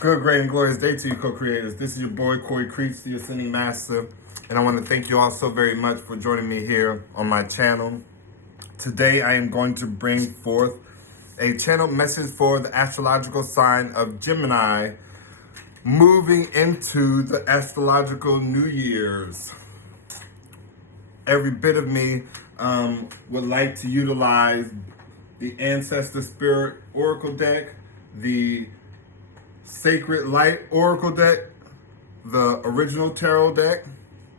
Good, great, and glorious day to you, co-creators. This is your boy, Corey Creech, the Ascending Master, and I want to thank you all so very much for joining me here on my channel. Today, I am going to bring forth a channel message for the astrological sign of Gemini, moving into the astrological New Year's. Every bit of me would like to utilize the Ancestor Spirit Oracle deck, the Sacred Light Oracle deck, the original Tarot deck,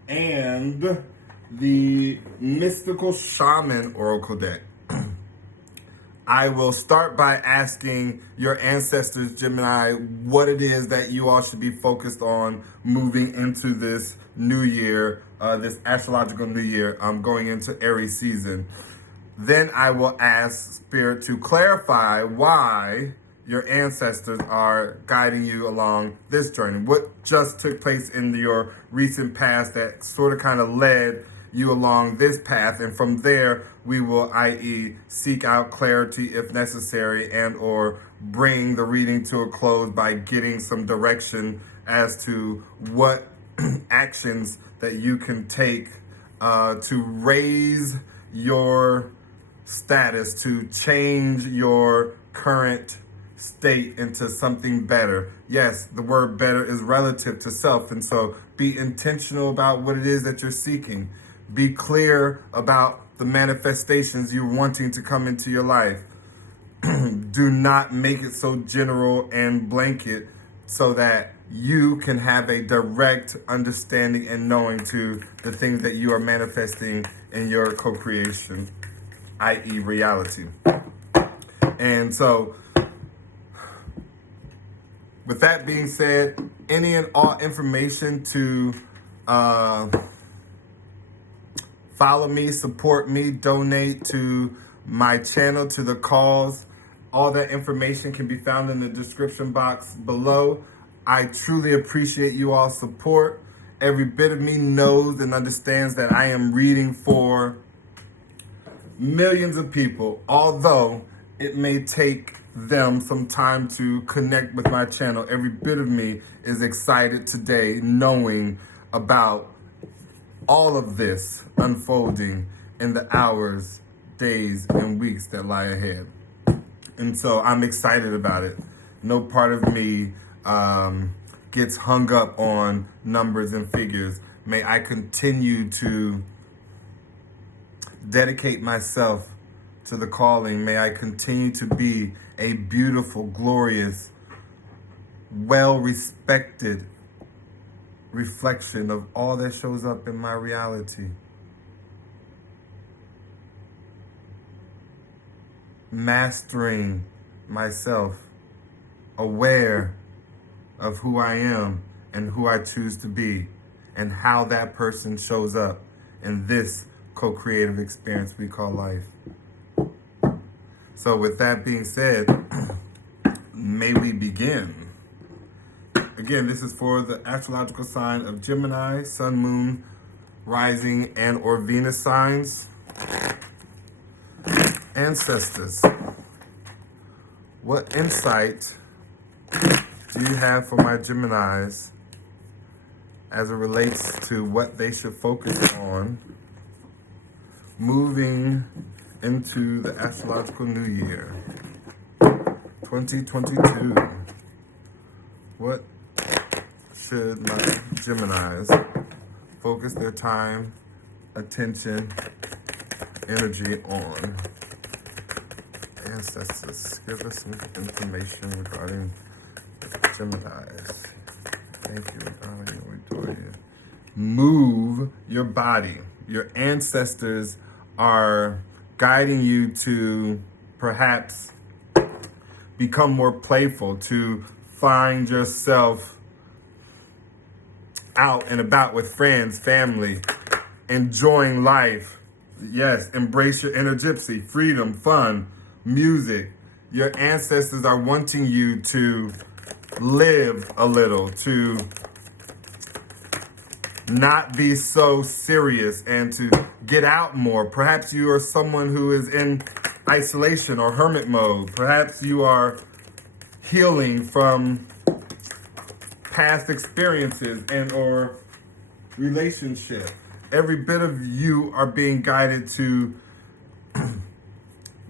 and the Mystical Shaman Oracle deck. I will start by asking your ancestors, Gemini, what it is that you all should be focused on moving into this new year, this astrological new year, going into Aries season. Then I will ask Spirit to clarify why your ancestors are guiding you along this journey. What just took place in your recent past that sort of kind of led you along this path, and from there we will, i.e., seek out clarity if necessary, and or bring the reading to a close by getting some direction as to what actions that you can take to raise your status, to change your current state into something better. Yes, the word better is relative to self, and so be intentional about what it is that you're seeking. Be clear about the manifestations you're wanting to come into your life. Do not make it so general and blanket so that you can have a direct understanding and knowing to the things that you are manifesting in your co-creation, i.e. reality. And so, with that being said, any and all information to follow me, support me, donate to my channel, to the cause, all that information can be found in the description box below. I truly appreciate you all's support. Every bit of me knows and understands that I am reading for millions of people, although it may take them some time to connect with my channel. Every bit of me is excited today knowing about all of this unfolding in the hours, days, and weeks that lie ahead. And so I'm excited about it. No part of me gets hung up on numbers and figures. May I continue to dedicate myself to the calling. May I continue to be a beautiful, glorious, well-respected reflection of all that shows up in my reality. Mastering myself, aware of who I am and who I choose to be, and how that person shows up in this co-creative experience we call life. So with that being said, may we begin. Again, this is for the astrological sign of Gemini, Sun, Moon, Rising, and or Venus signs. Ancestors, what insight do you have for my Geminis as it relates to what they should focus on moving into the astrological new year, 2022? What should my Geminis focus their time, attention, energy on? Ancestors, give us some information regarding Geminis. Thank you, we honor you, we adore you. Move your body. Your ancestors are guiding you to perhaps become more playful, to find yourself out and about with friends, family, enjoying life. Yes, embrace your inner gypsy, freedom, fun, music. Your ancestors are wanting you to live a little, to not be so serious and to get out more. Perhaps you are someone who is in isolation or hermit mode. Perhaps you are healing from past experiences and or relationship. Every bit of you are being guided to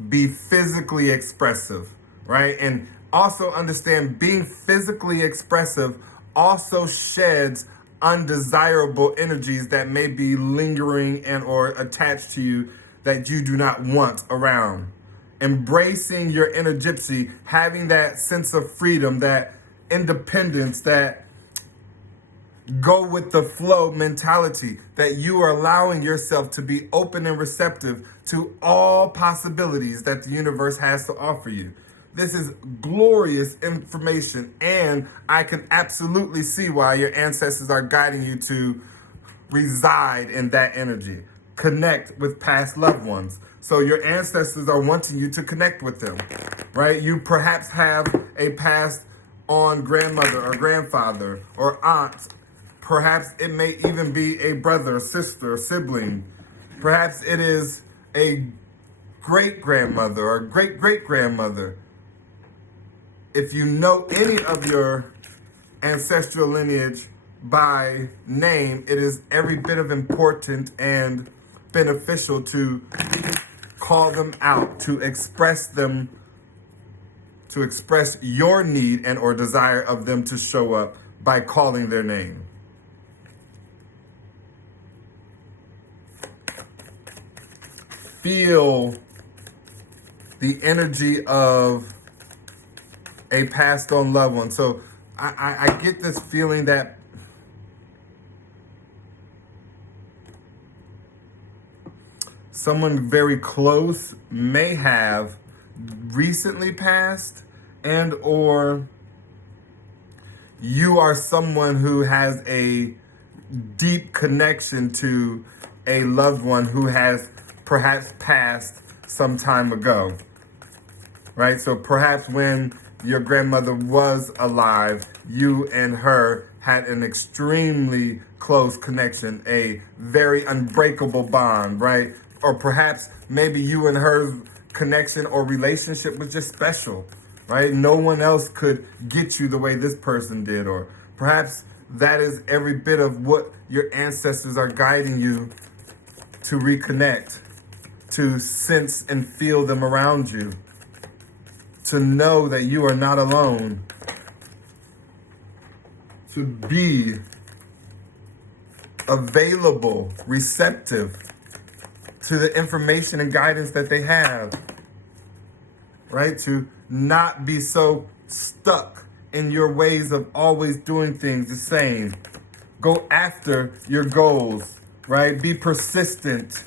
be physically expressive, right? And also understand being physically expressive also sheds undesirable energies that may be lingering and or attached to you that you do not want around. Embracing your inner gypsy, having that sense of freedom, that independence, that go with the flow mentality, that you are allowing yourself to be open and receptive to all possibilities that the universe has to offer you. This is glorious information, and I can absolutely see why your ancestors are guiding you to reside in that energy. Connect with past loved ones. So your ancestors are wanting you to connect with them, right? You perhaps have a passed on grandmother or grandfather or aunt. Perhaps it may even be a brother, sister, sibling. Perhaps it is a great-grandmother or great-great-grandmother. If you know any of your ancestral lineage by name, it is every bit of important and beneficial to call them out, to express them, to express your need and or desire of them to show up by calling their name. Feel the energy of a passed on loved one. So I get this feeling that someone very close may have recently passed, and or you are someone who has a deep connection to a loved one who has perhaps passed some time ago, right? So perhaps when your grandmother was alive, you and her had an extremely close connection, a very unbreakable bond, right? Or perhaps maybe you and her connection or relationship was just special, right? No one else could get you the way this person did. Or perhaps that is every bit of what your ancestors are guiding you to reconnect, to sense and feel them around you, to know that you are not alone, to be available, receptive to the information and guidance that they have, right? To not be so stuck in your ways of always doing things the same. Go after your goals, right? Be persistent.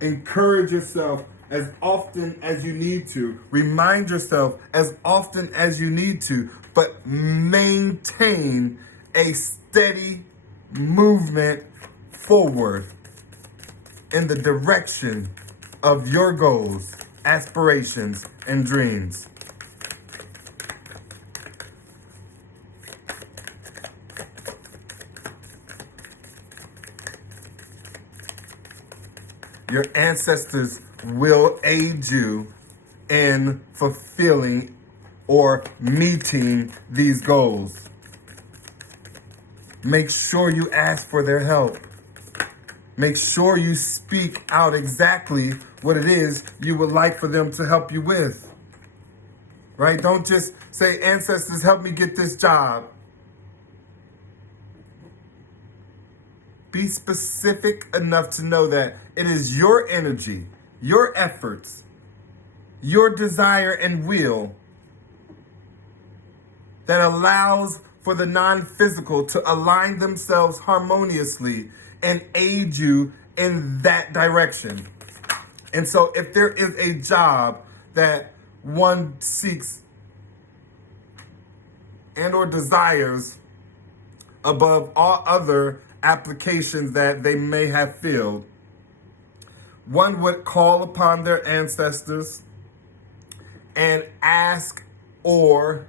Encourage yourself as often as you need to. Remind yourself as often as you need to, but maintain a steady movement forward in the direction of your goals, aspirations, and dreams. Your ancestors will aid you in fulfilling or meeting these goals. Make sure you ask for their help. Make sure you speak out exactly what it is you would like for them to help you with. Right? Don't just say, ancestors, help me get this job. Be specific enough to know that it is your energy, your efforts, your desire and will that allows for the non-physical to align themselves harmoniously and aid you in that direction. And so if there is a job that one seeks and or desires above all other applications that they may have filled, one would call upon their ancestors and ask or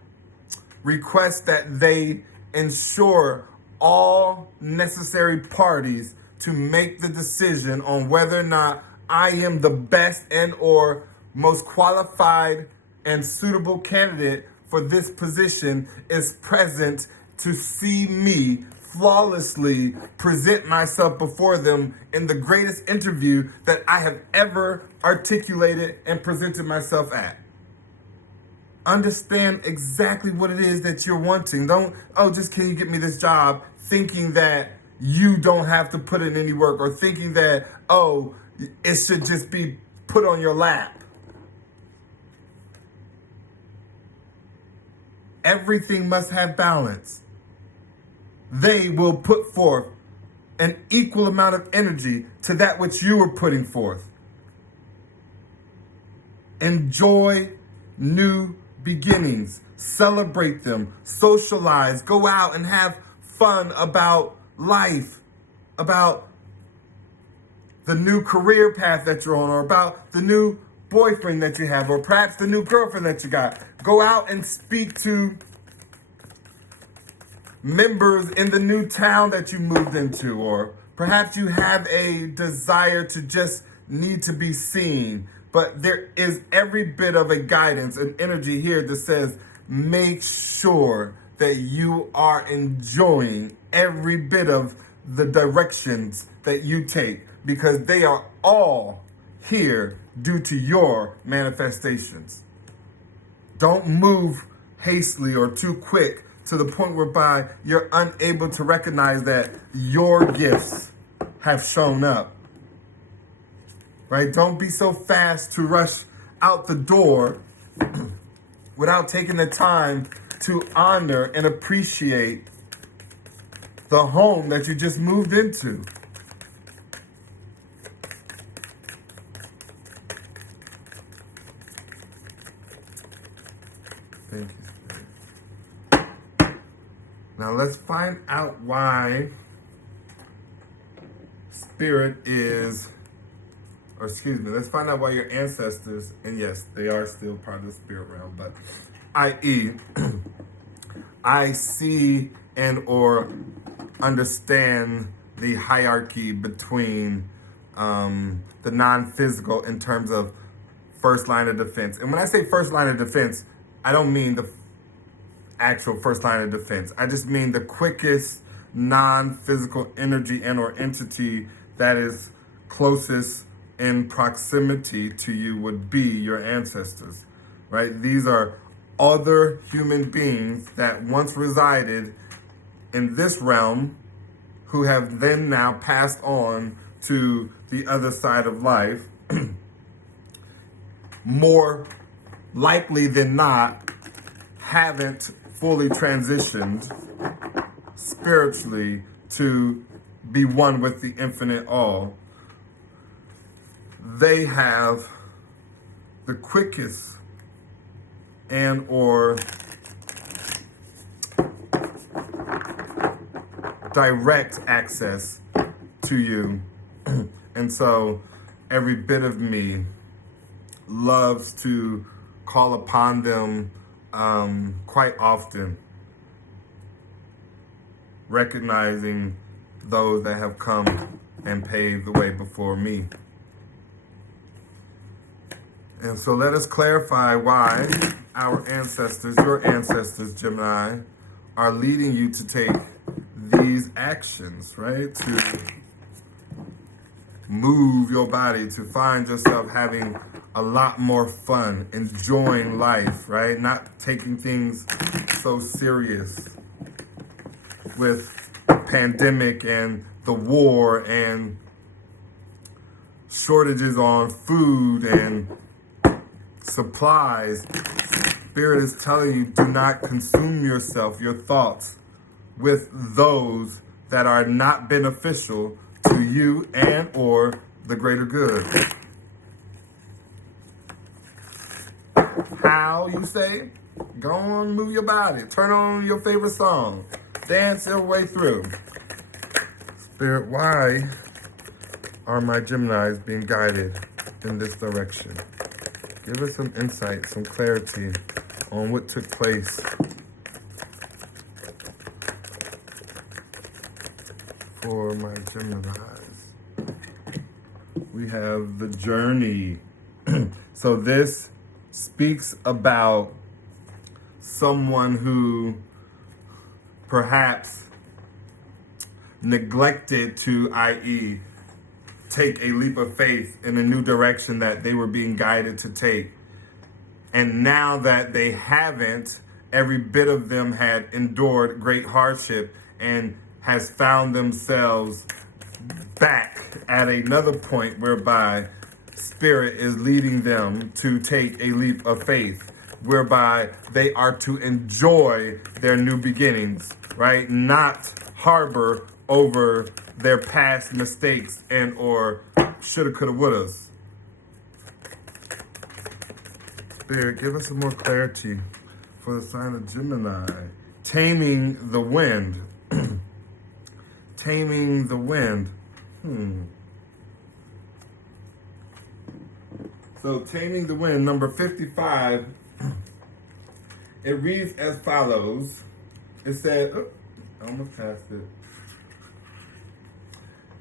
request that they ensure all necessary parties to make the decision on whether or not I am the best and or most qualified and suitable candidate for this position is present to see me flawlessly present myself before them in the greatest interview that I have ever articulated and presented myself at. Understand exactly what it is that you're wanting. Don't, just can you get me this job, thinking that you don't have to put in any work, or thinking that, it should just be put on your lap. Everything must have balance. They will put forth an equal amount of energy to that which you are putting forth. Enjoy new beginnings. Celebrate them. Socialize. Go out and have fun about life, about the new career path that you're on, or about the new boyfriend that you have, or perhaps the new girlfriend that you got. Go out and speak to members in the new town that you moved into, or perhaps you have a desire to just need to be seen. But there is every bit of a guidance, an energy here that says, make sure that you are enjoying every bit of the directions that you take, because they are all here due to your manifestations. Don't move hastily or too quick to the point whereby you're unable to recognize that your gifts have shown up. Right? Don't be so fast to rush out the door without taking the time to honor and appreciate the home that you just moved into. Thank you, Spirit. Now let's find out why let's find out why your ancestors, and yes, they are still part of the spirit realm, but i.e., I see and or understand the hierarchy between the non-physical in terms of first line of defense. And when I say first line of defense, I don't mean the actual first line of defense. I just mean the quickest non-physical energy and or entity that is closest in proximity to you would be your ancestors, right? These are other human beings that once resided in this realm, who have then now passed on to the other side of life, more likely than not, haven't fully transitioned spiritually to be one with the infinite all. They have the quickest and or direct access to you. And so every bit of me loves to call upon them quite often, recognizing those that have come and paved the way before me. And so let us clarify why our ancestors, your ancestors, Gemini, are leading you to take these actions, right? To move your body, to find yourself having a lot more fun, enjoying life, right? Not taking things so serious with the pandemic and the war and shortages on food and supplies. Spirit is telling you, do not consume yourself, your thoughts, with those that are not beneficial to you and or the greater good. How, you say? Go on, move your body. Turn on your favorite song. Dance your way through. Spirit, why are my Geminis being guided in this direction? Give us some insight, some clarity on what took place for my Geminis. We have the journey. So this speaks about someone who perhaps neglected to, i.e., take a leap of faith in a new direction that they were being guided to take. And now that they haven't, every bit of them had endured great hardship and has found themselves back at another point whereby Spirit is leading them to take a leap of faith, whereby they are to enjoy their new beginnings, right? Not harbor over their past mistakes and or shoulda, coulda, wouldas. Spirit, give us some more clarity for the sign of Gemini. Taming the wind. Taming the wind. So taming the wind, number 55, it reads as follows. It said, I almost passed it.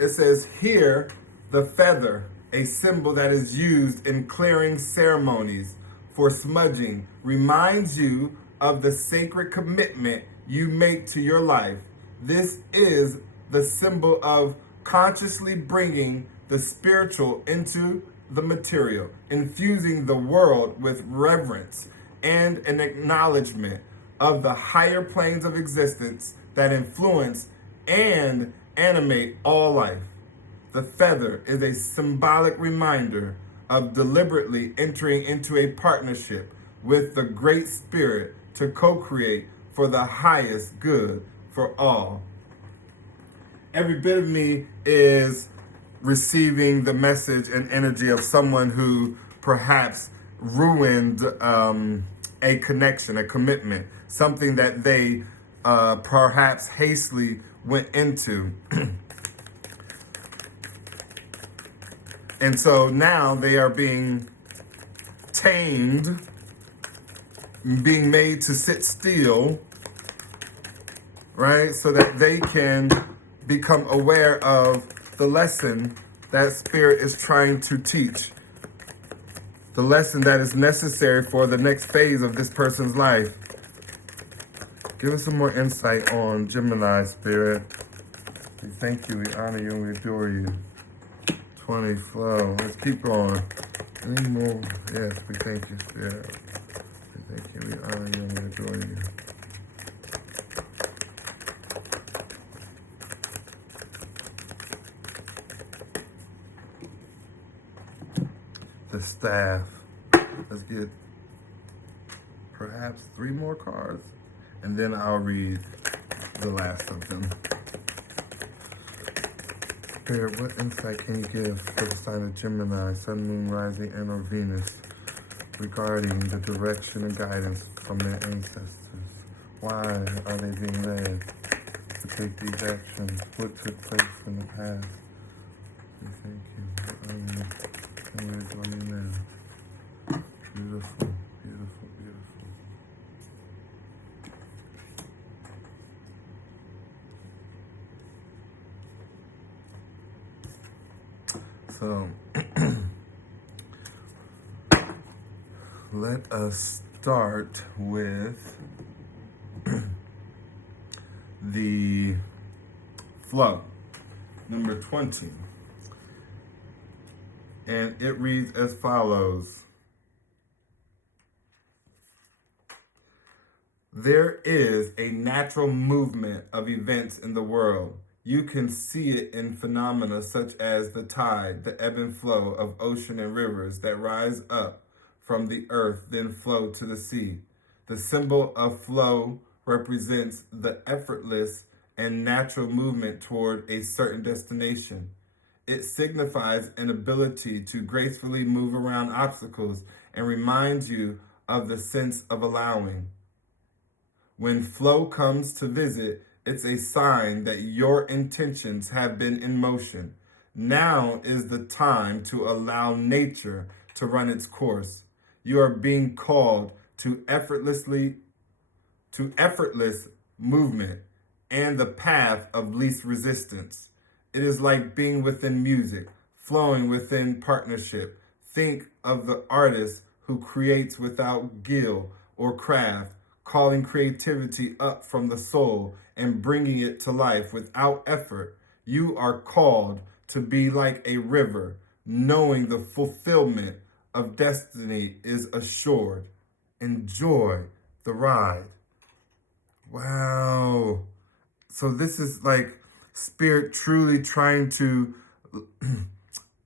It says, here, the feather, a symbol that is used in clearing ceremonies for smudging, reminds you of the sacred commitment you make to your life. This is the symbol of consciously bringing the spiritual into the material, infusing the world with reverence and an acknowledgement of the higher planes of existence that influence and animate all life. The feather is a symbolic reminder of deliberately entering into a partnership with the Great Spirit to co-create for the highest good for all. Every bit of me is receiving the message and energy of someone who perhaps ruined a connection, a commitment, something that they perhaps hastily went into. And so now they are being tamed, being made to sit still, right? So that they can become aware of the lesson that Spirit is trying to teach. The lesson that is necessary for the next phase of this person's life. Give us some more insight on Gemini, Spirit. We thank you, we honor you, and we adore you. 20 flow. Let's keep going. Any more? Yes, we thank you, Spirit. We thank you, we honor you, and we adore you. The staff. Let's get perhaps 3 more cards, and then I'll read the last of them. Spirit, what insight can you give for the sign of Gemini, Sun, Moon, Rising, and or Venus regarding the direction and guidance from their ancestors? Why are they being led to take these actions? What took place in the past? We thank you. And we're going now. Beautiful, beautiful, beautiful. So, let us start with the flow, number 20. And it reads as follows. There is a natural movement of events in the world. You can see it in phenomena such as the tide, the ebb and flow of ocean and rivers that rise up from the earth, then flow to the sea. The symbol of flow represents the effortless and natural movement toward a certain destination. It signifies an ability to gracefully move around obstacles and reminds you of the sense of allowing. When flow comes to visit, it's a sign that your intentions have been in motion. Now is the time to allow nature to run its course. You are being called to effortless movement and the path of least resistance. It is like being within music, flowing within partnership. Think of the artist who creates without guile or craft, calling creativity up from the soul and bringing it to life without effort. You are called to be like a river, knowing the fulfillment of destiny is assured. Enjoy the ride. Wow. So this is like Spirit truly trying to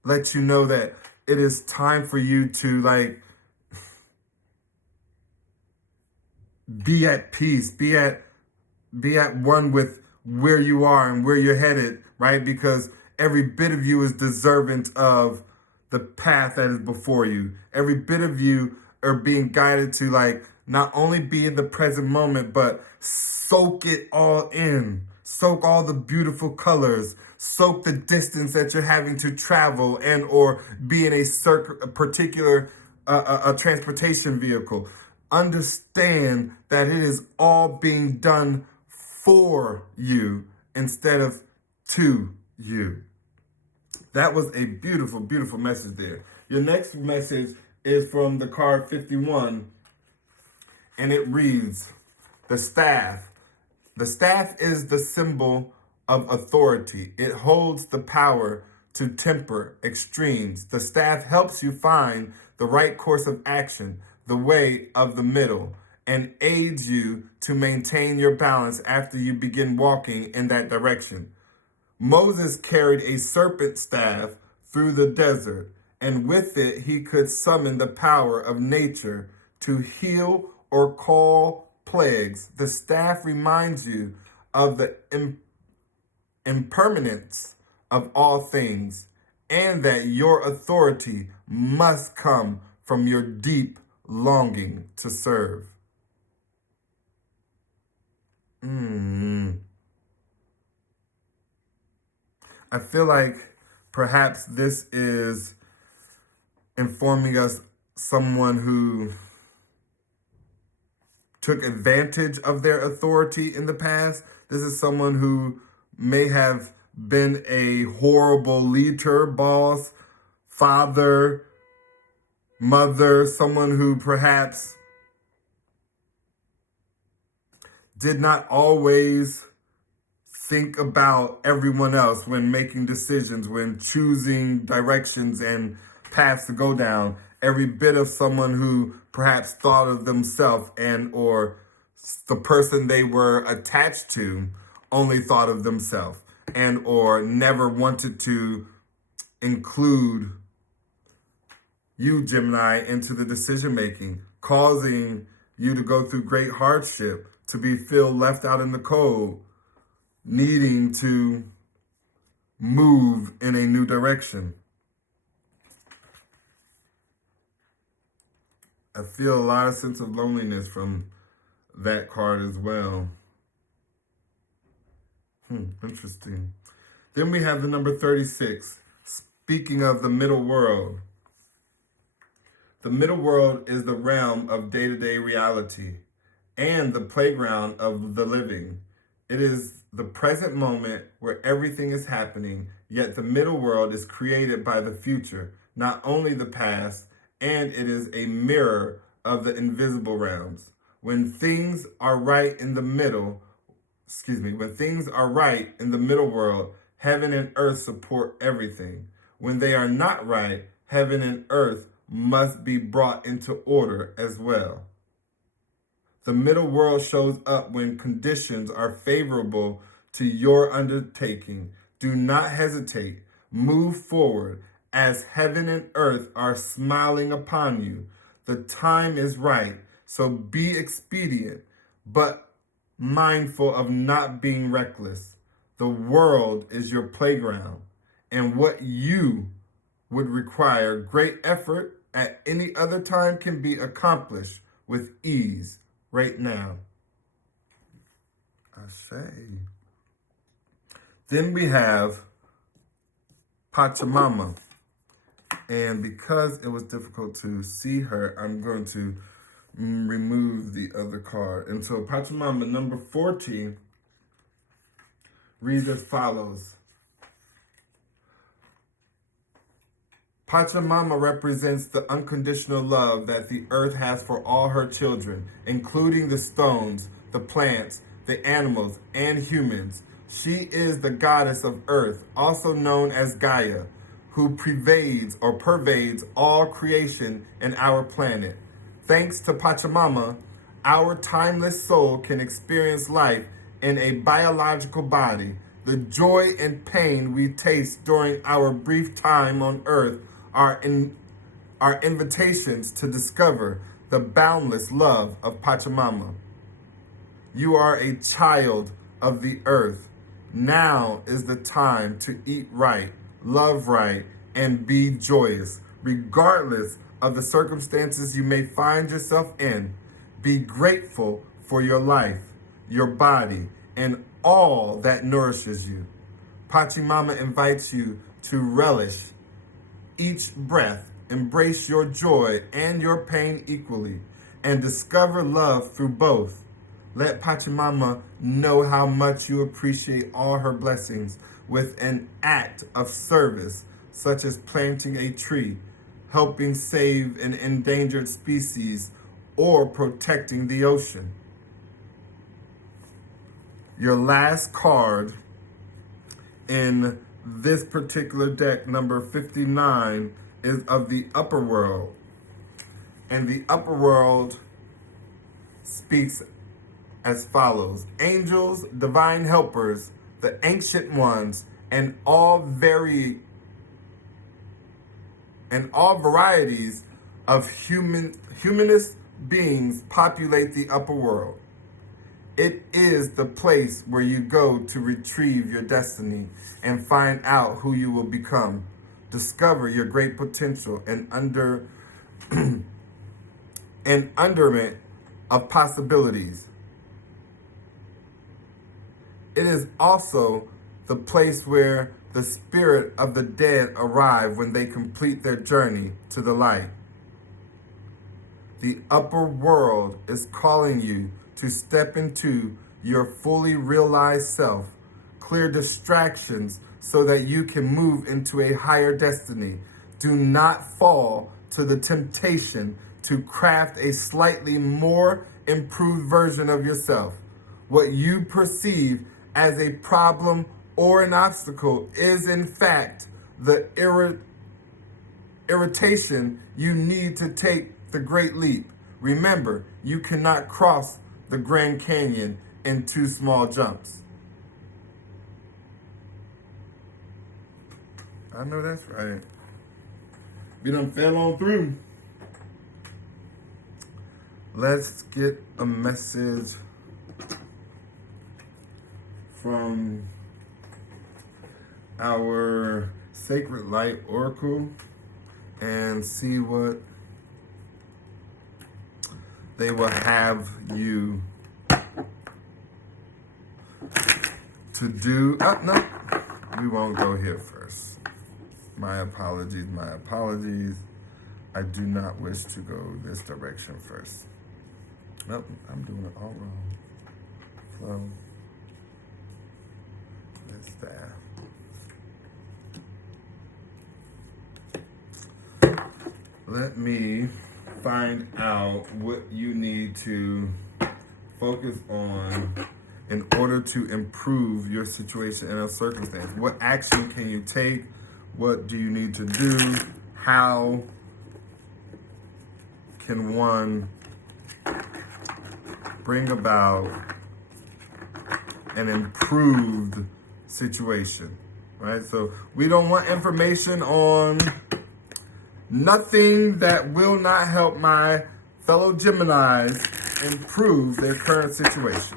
let you know that it is time for you to like be at peace, be at one with where you are and where you're headed, right? Because every bit of you is deserving of the path that is before you. Every bit of you are being guided to like not only be in the present moment, but soak it all in. Soak all the beautiful colors. Soak the distance that you're having to travel and or be in a particular a transportation vehicle. Understand that it is all being done for you instead of to you. That was a beautiful, beautiful message there. Your next message is from the card 51, and it reads, the staff. The staff is the symbol of authority. It holds the power to temper extremes. The staff helps you find the right course of action, the way of the middle, and aids you to maintain your balance after you begin walking in that direction. Moses carried a serpent staff through the desert, and with it he could summon the power of nature to heal or call plagues. The staff reminds you of the impermanence of all things, and that your authority must come from your deep longing to serve. I feel like perhaps this is informing us someone who took advantage of their authority in the past. This is someone who may have been a horrible leader, boss, father, mother, someone who perhaps did not always think about everyone else when making decisions, when choosing directions and paths to go down. Every bit of someone who perhaps thought of themselves and or the person they were attached to only thought of themselves and or never wanted to include you, Gemini, into the decision making, causing you to go through great hardship, to be left out in the cold, needing to move in a new direction. I feel a lot of sense of loneliness from that card as well. Interesting. Then we have the number 36. Speaking of the middle world. The middle world is the realm of day-to-day reality and the playground of the living. It is the present moment where everything is happening, yet the middle world is created by the future, not only the past, and it is a mirror of the invisible realms. When things are right in the middle, when things are right in the middle world, heaven and earth support everything. When they are not right, heaven and earth must be brought into order as well. The middle world shows up when conditions are favorable to your undertaking. Do not hesitate. Move forward as heaven and earth are smiling upon you. The time is right, so be expedient, but mindful of not being reckless. The world is your playground, and what you would require great effort at any other time can be accomplished with ease right now. I say. Then we have Pachamama. And because it was difficult to see her, I'm going to remove the other card. And so Pachamama number 14 reads as follows. Pachamama represents the unconditional love that the earth has for all her children, including the stones, the plants, the animals, and humans. She is the goddess of earth, also known as Gaia, who pervades all creation and our planet. Thanks to Pachamama, our timeless soul can experience life in a biological body. The joy and pain we taste during our brief time on earth are invitations to discover the boundless love of Pachamama. You are a child of the earth. Now is the time to eat right, love right, and be joyous. Regardless of the circumstances you may find yourself in, be grateful for your life, your body, and all that nourishes you. Pachamama invites you to relish each breath, embrace your joy and your pain equally, and discover love through both. Let Pachamama know how much you appreciate all her blessings with an act of service, such as planting a tree, helping save an endangered species, or protecting the ocean. Your last card in this particular deck, number 59, is of the upper world. And the upper world speaks as follows: angels, divine helpers, the ancient ones, and all varieties of humanist beings populate the upper world. It is the place where you go to retrieve your destiny and find out who you will become. Discover your great potential and underment of possibilities. It is also the place where the spirit of the dead arrive when they complete their journey to the light. The upper world is calling you to step into your fully realized self, clear distractions so that you can move into a higher destiny. Do not fall to the temptation to craft a slightly more improved version of yourself. What you perceive as a problem or an obstacle is in fact the irritation you need to take the great leap. Remember, you cannot cross the Grand Canyon in 2 small jumps. I know that's right. We done fell on through. Let's get a message from our Sacred Light Oracle and see what they will have you to do. No, we won't go here first. My apologies. I do not wish to go this direction first. Nope, I'm doing it all wrong. Flow. That's that. Let me find out what you need to focus on in order to improve your situation and a circumstance. What action can you take? What do you need to do? How can one bring about an improved situation, right? So we don't want information on nothing that will not help my fellow Geminis improve their current situation,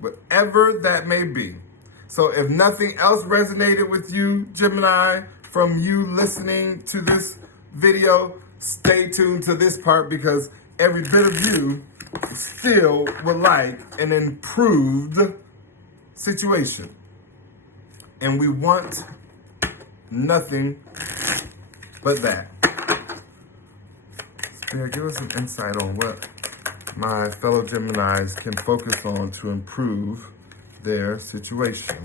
whatever that may be. So if nothing else resonated with you, Gemini, from you listening to this video, stay tuned to this part because every bit of you still would like an improved situation. And we want nothing but that. Spirit, give us some insight on what my fellow Geminis can focus on to improve their situation.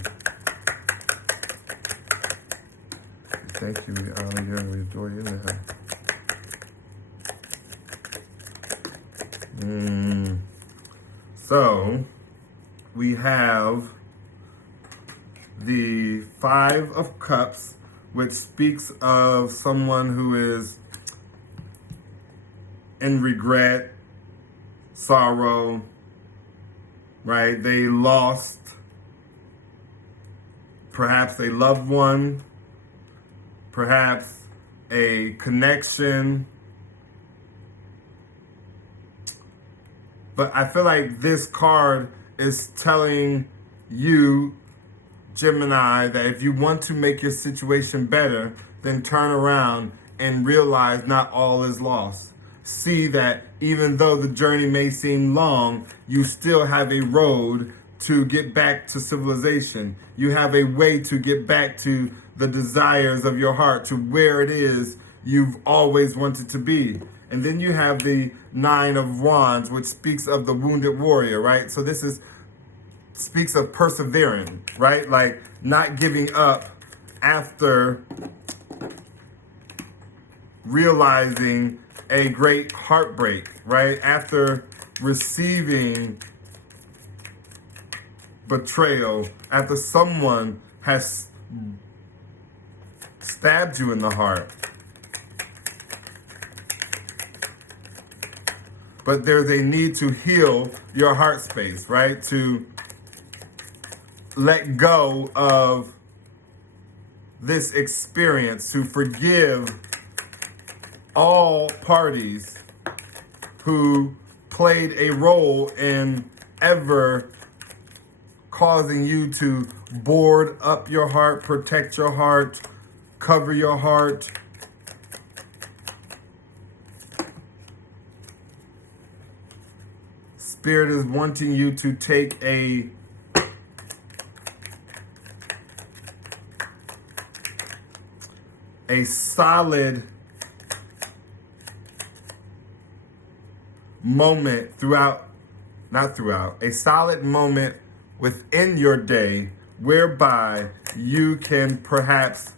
thank you. We honor you and we adore you now. So, we have the Five of Cups, which speaks of someone who is in regret, sorrow, right? They lost perhaps a loved one, perhaps a connection. But I feel like this card is telling you, Gemini, that if you want to make your situation better, then turn around and realize not all is lost. See that even though the journey may seem long, you still have a road to get back to civilization. You have a way to get back to the desires of your heart, to where it is you've always wanted to be. And then you have the Nine of Wands, which speaks of the wounded warrior, right? So this speaks of persevering, right? Like not giving up after realizing a great heartbreak, right? After receiving betrayal, after someone has stabbed you in the heart. But there's a need to heal your heart space, right? To let go of this experience, to forgive all parties who played a role in ever causing you to board up your heart, protect your heart, cover your heart. Spirit is wanting you to take a solid moment a solid moment within your day whereby you can perhaps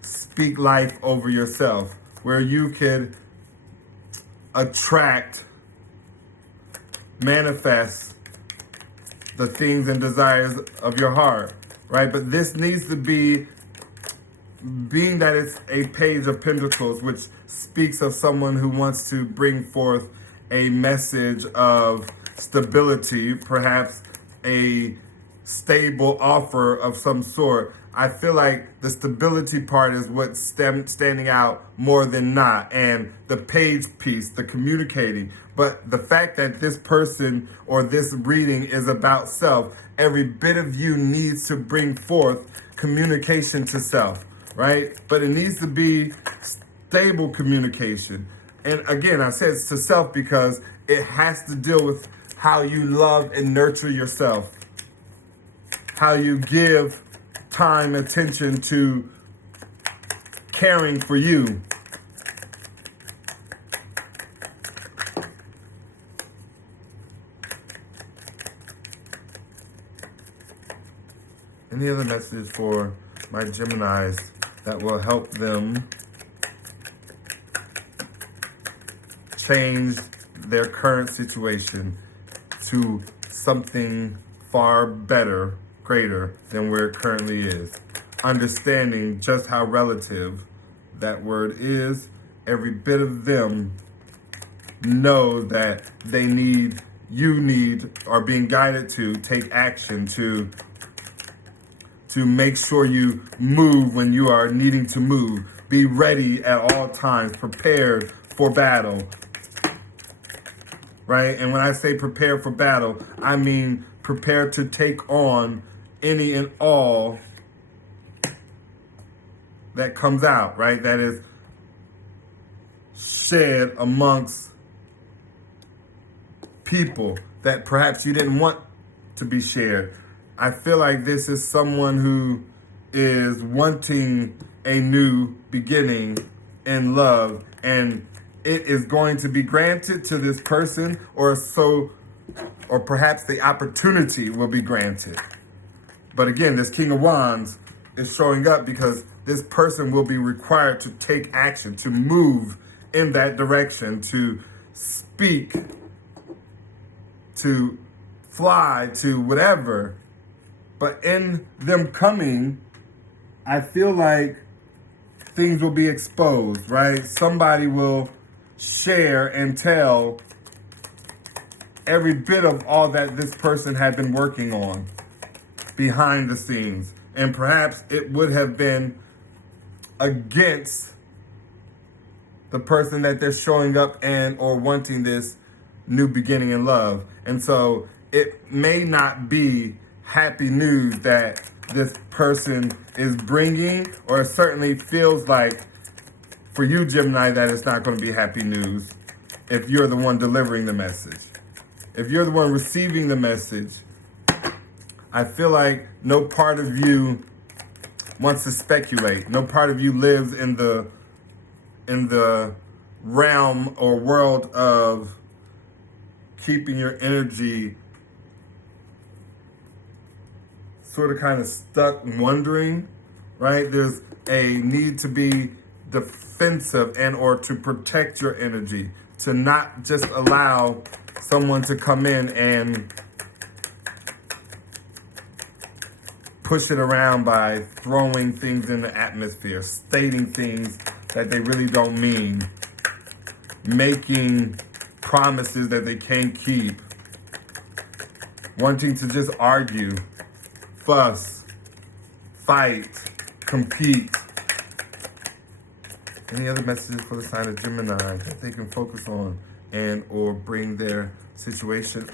speak life over yourself, where you could attract, manifest the things and desires of your heart, right? But this needs to be, being that it's a page of pentacles, which speaks of someone who wants to bring forth a message of stability, perhaps a stable offer of some sort. I feel like the stability part is what's standing out more than not, and the page piece, the communicating. But the fact that this person or this reading is about self, every bit of you needs to bring forth communication to self, right? But it needs to be stable communication. And again, I said it's to self because it has to deal with how you love and nurture yourself, how you give time, attention to caring for you. Any other message for my Geminis that will help them change their current situation to something far better, greater than where it currently is? Understanding just how relative that word is, every bit of them know that they need, you need, are being guided to take action to make sure you move when you are needing to move. Be ready at all times, prepared for battle, right? And when I say prepare for battle, I mean prepare to take on any and all that comes out, right? That is shed amongst people that perhaps you didn't want to be shared. I feel like this is someone who is wanting a new beginning in love, and it is going to be granted to this person, or perhaps the opportunity will be granted. But again, this King of Wands is showing up because this person will be required to take action, to move in that direction, to speak, to fly, to whatever. But in them coming, I feel like things will be exposed, right? Somebody will share and tell every bit of all that this person had been working on behind the scenes. And perhaps it would have been against the person that they're showing up and or wanting this new beginning in love. And so it may not be happy news that this person is bringing, or it certainly feels like for you, Gemini, that it's not going to be happy news if you're the one delivering the message. If you're the one receiving the message, I feel like no part of you wants to speculate. No part of you lives in the realm or world of keeping your energy sort of kind of stuck wondering, right? There's a need to be defensive and or to protect your energy, to not just allow someone to come in and push it around by throwing things in the atmosphere, stating things that they really don't mean, making promises that they can't keep, wanting to just argue, fuss, fight, compete. Any other messages for the sign of Gemini that they can focus on and or bring their situation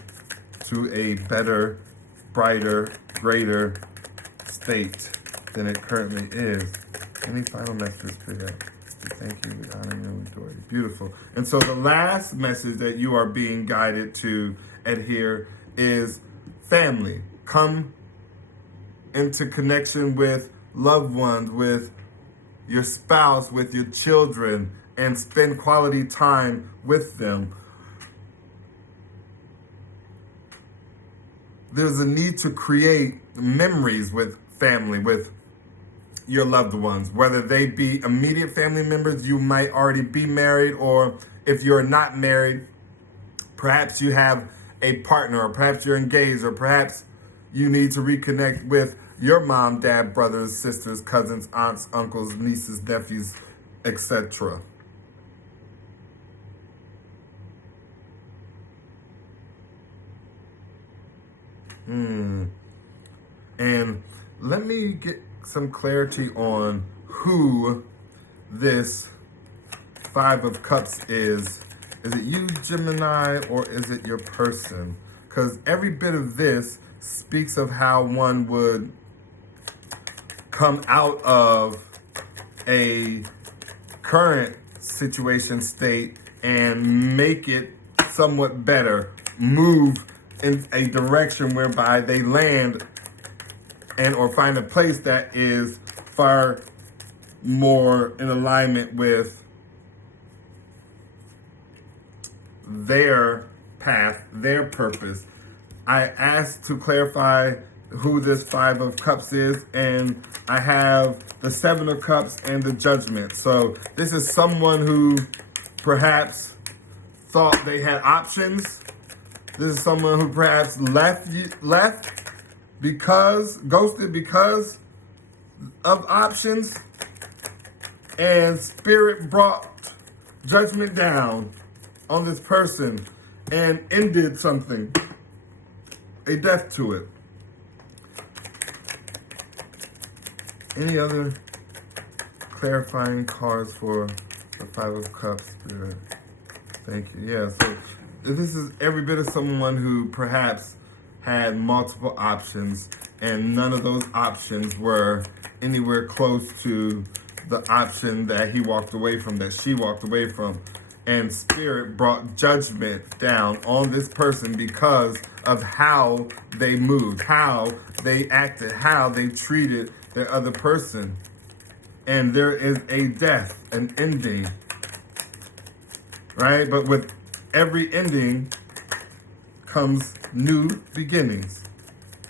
to a better, brighter, greater state than it currently is? Any final messages for that? Thank you, we honor you, and adore you. Beautiful. And so the last message that you are being guided to adhere is family. Come into connection with loved ones, with your spouse, with your children, and spend quality time with them. There's a need to create memories with family, with your loved ones, whether they be immediate family members, you might already be married, or if you're not married, perhaps you have a partner, or perhaps you're engaged, or perhaps you need to reconnect with your mom, dad, brothers, sisters, cousins, aunts, uncles, nieces, nephews, etc. And let me get some clarity on who this Five of Cups is. Is it you, Gemini, or is it your person? Because every bit of this speaks of how one would come out of a current situation state and make it somewhat better, move in a direction whereby they land and or find a place that is far more in alignment with their path, their purpose. I asked to clarify who this Five of Cups is, and I have the Seven of Cups and the Judgment. So this is someone who perhaps thought they had options. This is someone who perhaps left because, ghosted because of options, and Spirit brought judgment down on this person and ended something, a death to it. Any other clarifying cards for the Five of Cups, Spirit? Thank you. Yeah, so this is every bit of someone who perhaps had multiple options, and none of those options were anywhere close to the option that he walked away from, that she walked away from. And Spirit brought judgment down on this person because of how they moved, how they acted, how they treated their other person. And there is a death, an ending, right? But with every ending comes new beginnings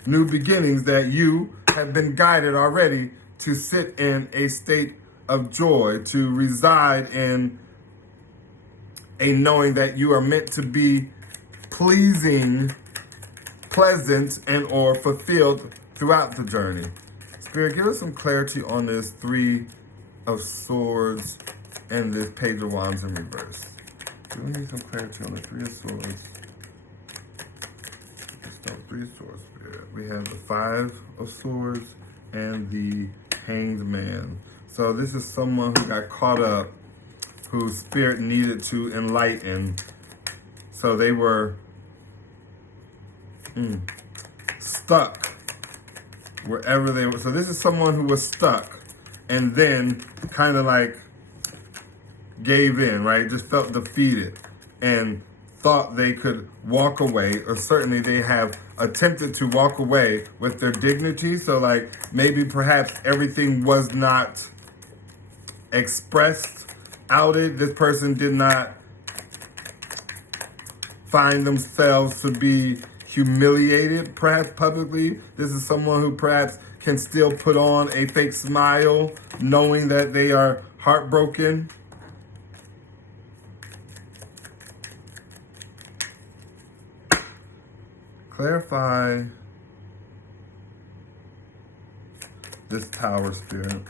that you have been guided already to sit in a state of joy, to reside in a knowing that you are meant to be pleasing, pleasant, and or fulfilled throughout the journey. Spirit, give us some clarity on this Three of Swords and this Page of Wands in reverse. We need some clarity on the Three of Swords. Let's start with Three of Swords, Spirit. We have the Five of Swords and the Hanged Man. So this is someone who got caught up, whose spirit needed to enlighten. So they were stuck wherever they were. So this is someone who was stuck and then kind of like gave in, right? Just felt defeated and thought they could walk away, or certainly they have attempted to walk away with their dignity. So like maybe perhaps everything was not expressed, outed. This person did not find themselves to be humiliated, perhaps publicly. This is someone who perhaps can still put on a fake smile, knowing that they are heartbroken. Clarify this Tower, Spirit.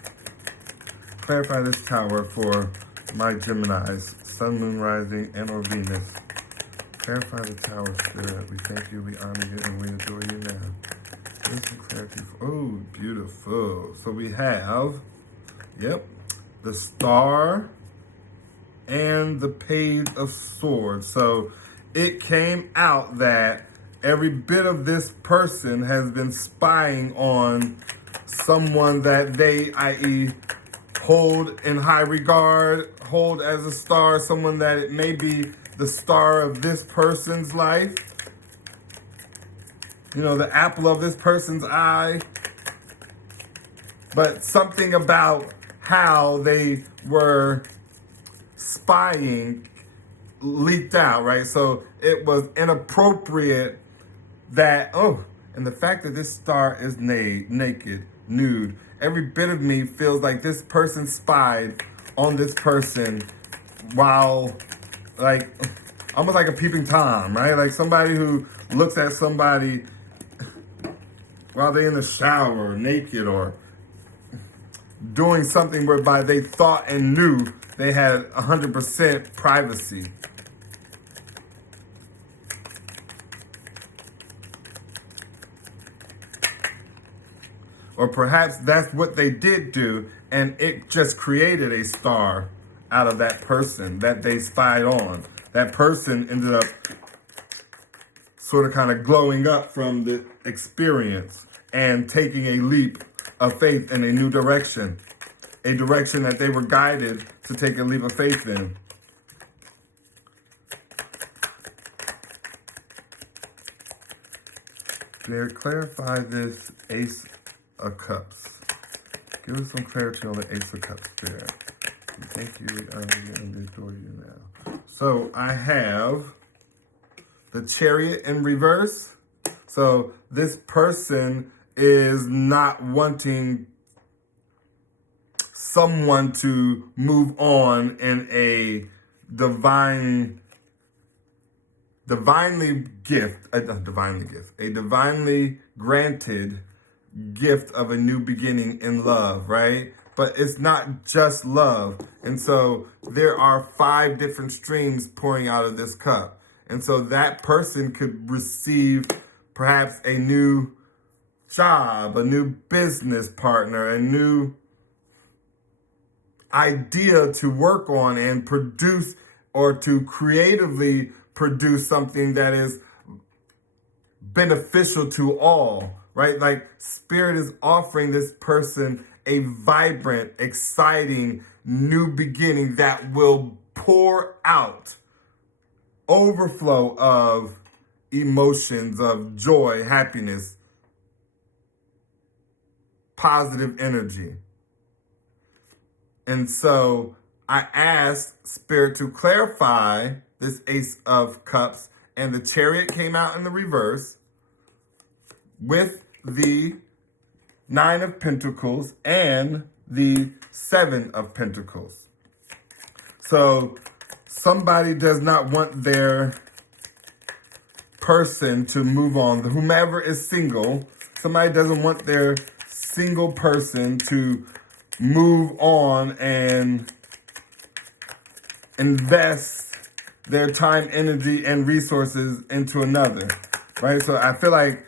Clarify this Tower for my Geminis, Sun, Moon, Rising, and or Venus. Clarify the Tower, Spirit. We thank you, we honor you, and we adore you now. Give us some clarity. Oh, beautiful. So we have, the Star and the Page of Swords. So it came out that every bit of this person has been spying on someone that they, i.e., hold in high regard, hold as a star, someone that it may be the star of this person's life. You know, the apple of this person's eye. But something about how they were spying leaked out, right? So it was inappropriate that, and the fact that this star is naked, nude, every bit of me feels like this person spied on this person while, like, almost like a peeping Tom, right? Like somebody who looks at somebody while they're in the shower, naked, or doing something whereby they thought and knew they had 100% privacy. Or perhaps that's what they did do, and it just created a star out of that person that they spied on. That person ended up sort of kind of glowing up from the experience and taking a leap of faith in a new direction. A direction that they were guided to take a leap of faith in. Now, clarify this Ace of Cups. Give us some clarity on the Ace of Cups, Spirit. Thank you, we honor you, and we adore you now. So I have the Chariot in reverse. So this person is not wanting someone to move on in a divinely granted gift of a new beginning in love, right? But it's not just love. And so there are 5 different streams pouring out of this cup. And so that person could receive perhaps a new job, a new business partner, a new idea to work on and produce, or to creatively produce something that is beneficial to all, right? Like Spirit is offering this person a vibrant, exciting new beginning that will pour out overflow of emotions, of joy, happiness, positive energy. And so I asked Spirit to clarify this Ace of Cups, and the Chariot came out in the reverse with the Nine of Pentacles and the Seven of Pentacles. So somebody does not want their person to move on. Whomever is single, somebody doesn't want their single person to move on and invest their time, energy, and resources into another, right? So I feel like,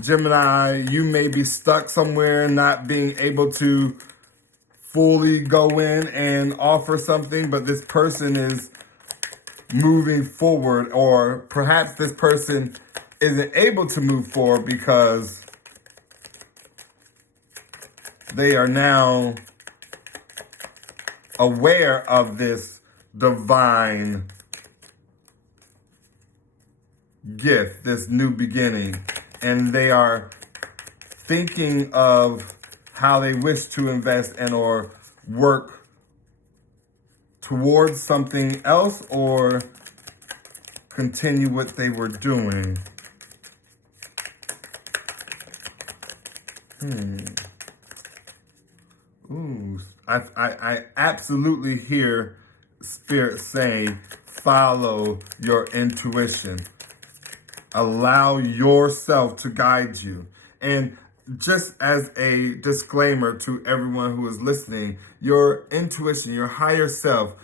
Gemini, you may be stuck somewhere, not being able to fully go in and offer something, but this person is moving forward, or perhaps this person isn't able to move forward because they are now aware of this divine gift, this new beginning, and they are thinking of how they wish to invest and or work towards something else or continue what they were doing. Ooh, I absolutely hear Spirit saying, follow your intuition. Allow yourself to guide you. And just as a disclaimer to everyone who is listening, your intuition, your higher self,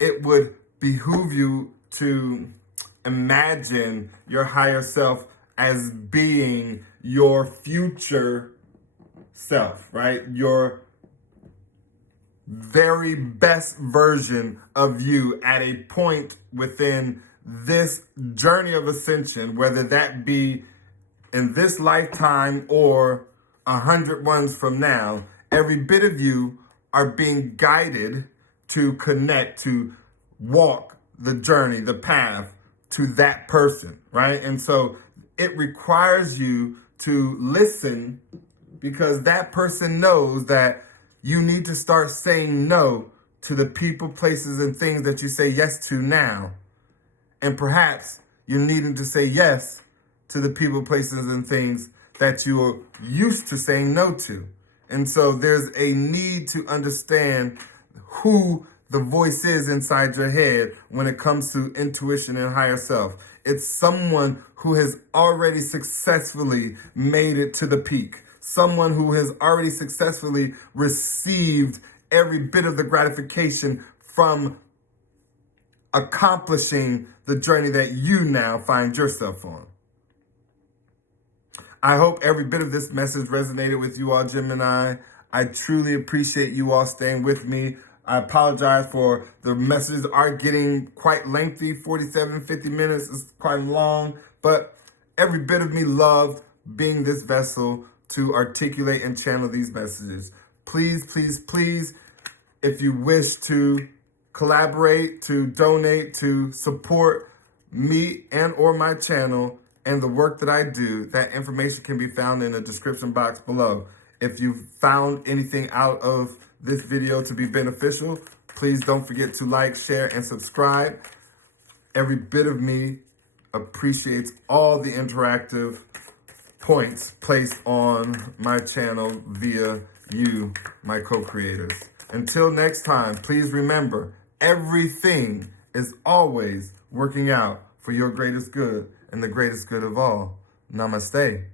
it would behoove you to imagine your higher self as being your future self, right? Your very best version of you at a point within this journey of ascension, whether that be in this lifetime or 100 ones from now. Every bit of you are being guided to connect, to walk the journey, the path to that person, right? And so it requires you to listen, because that person knows that you need to start saying no to the people, places, and things that you say yes to now. And perhaps you're needing to say yes to the people, places, and things that you are used to saying no to. And so there's a need to understand who the voice is inside your head when it comes to intuition and higher self. It's someone who has already successfully made it to the peak. Someone who has already successfully received every bit of the gratification from accomplishing the journey that you now find yourself on. I hope every bit of this message resonated with you all, Gemini. I truly appreciate you all staying with me. I apologize for the messages are getting quite lengthy. 47, 50 minutes is quite long, but every bit of me loved being this vessel to articulate and channel these messages. Please, please, please, if you wish to collaborate, to donate, to support me and or my channel and the work that I do, that information can be found in the description box below. If you found anything out of this video to be beneficial, please don't forget to like, share, and subscribe. Every bit of me appreciates all the interactive points placed on my channel via you, my co-creators. Until next time, please remember, everything is always working out for your greatest good and the greatest good of all. Namaste.